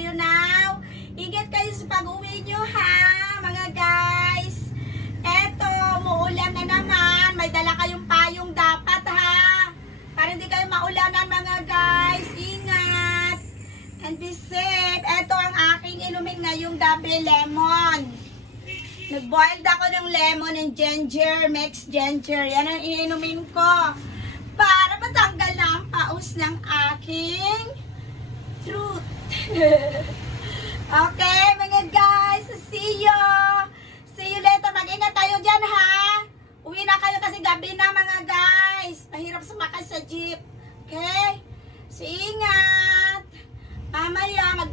you now. Ingat kayo sa pag-uwi nyo ha, mga guys. Eto, muulan na naman. May dala kayong payong dapat ha. Para hindi kayo maulanan mga guys. Ingat. And be safe. Eto ang aking inumin ngayong double lemon. Nag-boiled ako ng lemon and ginger, mixed ginger. Yan ang iinumin ko. Para matanggal na ang paus ng aking truth. Okay, mga guys. See you. See you later. Mag-ingat tayo dyan, ha? Uwi na kayo kasi gabi na, mga guys. Mahirap sumakay sa jeep. Okay? So, ingat. Mamaya, magdasal.